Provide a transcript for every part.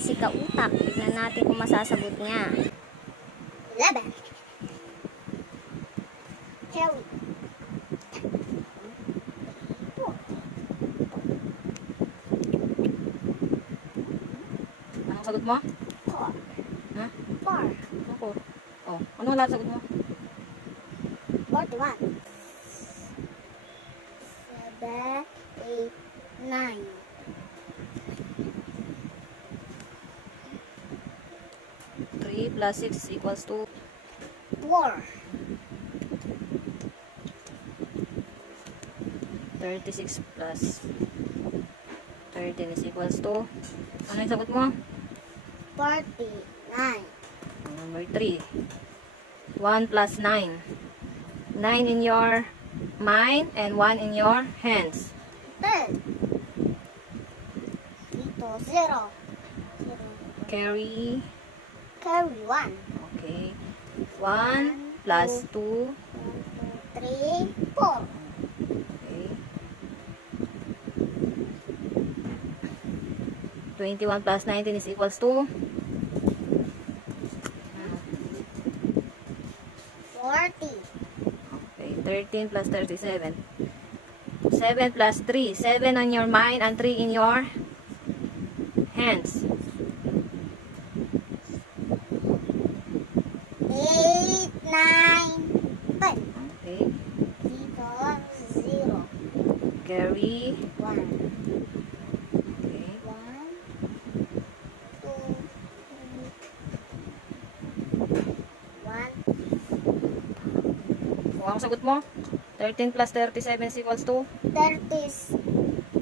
si Kautak. Tignan natin kung masasagot niya. 11. Carry. Anong sagot mo? 4. Ha? 4. Ako. Oh, ano wala sagot mo? 41. 7, 8, 9. 3 plus 6 equals to 4. 36 plus 13 is equals to, ano yung sagot mo? 49. Number 3. 1 plus 9. 9 in your mind and 1 in your hands. 10. Dito, 0. Carry. Carry 1. Okay. 1 plus 2. 3, 4. Okay. 21 plus 19 is equals to 40. okay, 13 plus 37. 7 plus 3. 7 on your mind and 3 in your hands. 8, 9, 10. Okay. Dito, 0. Carry. 1. Okay. 1, 2, 1. Kung ang sagot mo, 13 plus 37 is equals to 30.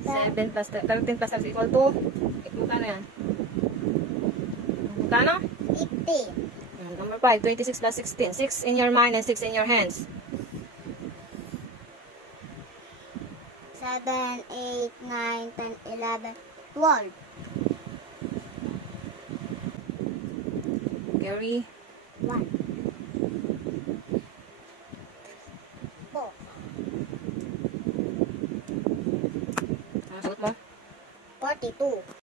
7 plus 13 plus 30 is equal to, magkano yan? Magkano? 50. Number 5, 26 plus 16. 6 in your mind and 6 in your hands. 7, 8, 9, 10, 11, 12. Carry. 1. 4. Ang sagot mo? 42.